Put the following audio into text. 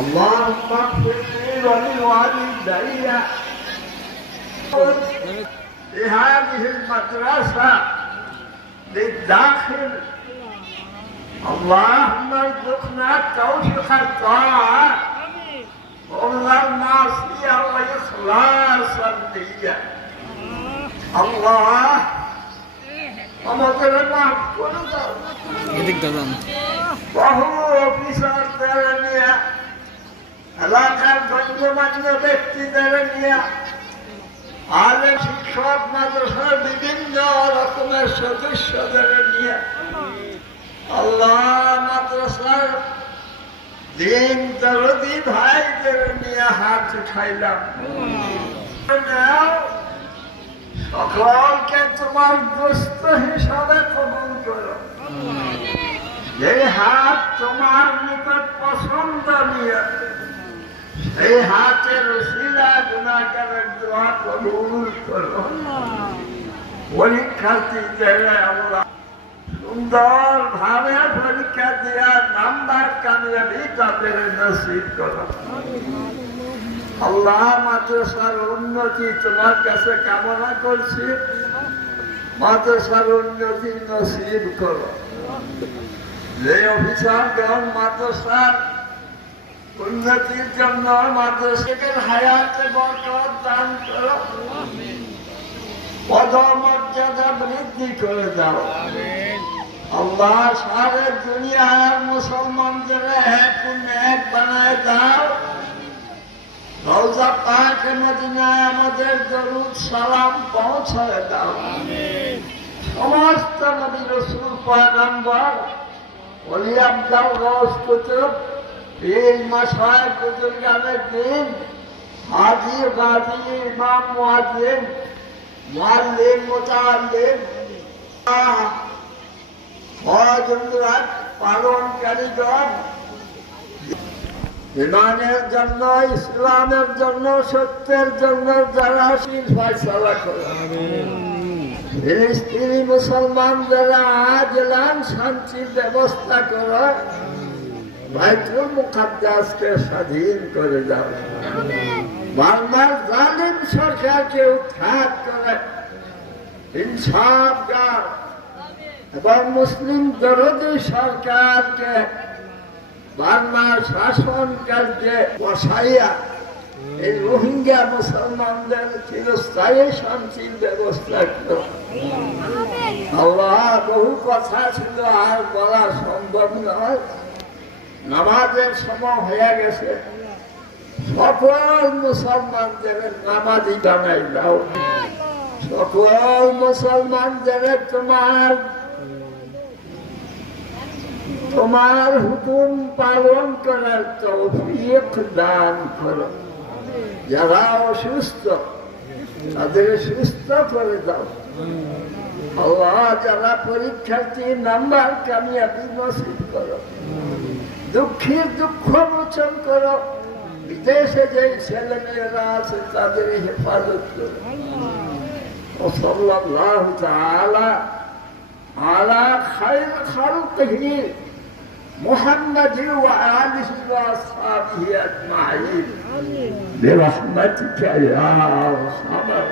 اللهم اغفر لي ولوالدي لهذه المدرسة للداخل. اللهم ارزقنا توفيق الطاعة ولا المعصية وإخلاص النية. الله আমাদের মাফ করে দাও। বহু অফিসারদের নিয়ে, এলাকার গণ্যমান্য ব্যক্তিদের নিয়ে, আলেম শিক্ষক মাদ্রাসার বিভিন্ন রকমের সদস্যদের নিয়ে আল্লাহ মাদ্রাসার দিন দরদি ভাইদের নিয়ে হাত উঠাইলাম। সকলকে তোমার দোস্ত হিসাবে কবুল করো। যে হাত তোমার নিকট পছন্দ নিয়ে সেই হাতের উসিলা গুনাহগারের দোয়া কবুল করো। পরীক্ষার্থীদের আল্লাহ সুন্দর ভাবে পরীক্ষা দিয়া নাম্বার কামিয়াবি তাদের নসিব করো। আল্লাহ মাদ্রাসার উন্নতি তোমার কাছে কামনা করছি। মাদ্রাসার উন্নতি নসিব করো। যে অফিসারগণ মাদ্রাসার উন্নতির জন্য মাদ্রাসার হায়াতে বরকত দান করো। পদমর্যাদা বৃদ্ধি করে দাও। আল্লাহ সারা দুনিয়ার মুসলমানদের এক বানায় দাও। রওজা পাক মদিনায় আমাদের দরুদ সালাম পৌঁছায় দাও। সমস্ত নবী রাসূল পয়গম্বর ওলি আবদাল গৌস কুতুব পীর মাশায়েখ বুজুর্গানে দ্বীন হাজী গাজী ইমাম মুয়াজ্জিন মুআল্লিম মুতাআল্লিম হজরত পালনকারীগণ ইমানের জন্য, ইসলামের জন্য, সত্যের জন্য যারা ফয়সালা করে, ফিলিস্তিনি মুসলমানদের আজলান শান্তির ব্যবস্থা করো। বাইতুল মুকাদ্দাসকে স্বাধীন করে দাও। বার্মার জালিম সরকারকে উৎখাত করে ইনসাফগার এবং মুসলিম দরদি সরকারকে বার্মার শাসন কার্যে বসাইয়া এই রোহিঙ্গা মুসলমানদের চিরস্থায়ী শান্তির ব্যবস্থা করো। আল্লাহ বহু কথা ছিল, আর বলা সম্ভব নয়। নামাজের সময় হয়ে গেছে। সকল মুসলমানদের নামাজি বানাই দাও। সকল মুসলমানদের তোমার হুকুম পালন করার তৌফিক দান করো। যারা অসুস্থ তাদের সুস্থ করে দাও। আল্লাহ যারা পরীক্ষার্থী নাম্বার কামিয়াবি নসিব করো। দুঃখীর দুঃখ মোচন করো। বিদেশে যে ছেলে মেয়েরা আছে তাদের হেফাজত করো। সাল্লাল্লাহু তাআলা আলা খায়র খালকিহি মুহাম্মাদিন ওয়া আলিহি ওয়া আসহাবিহি আজমাইন বিরহমাতিকা ইয়া আরহামার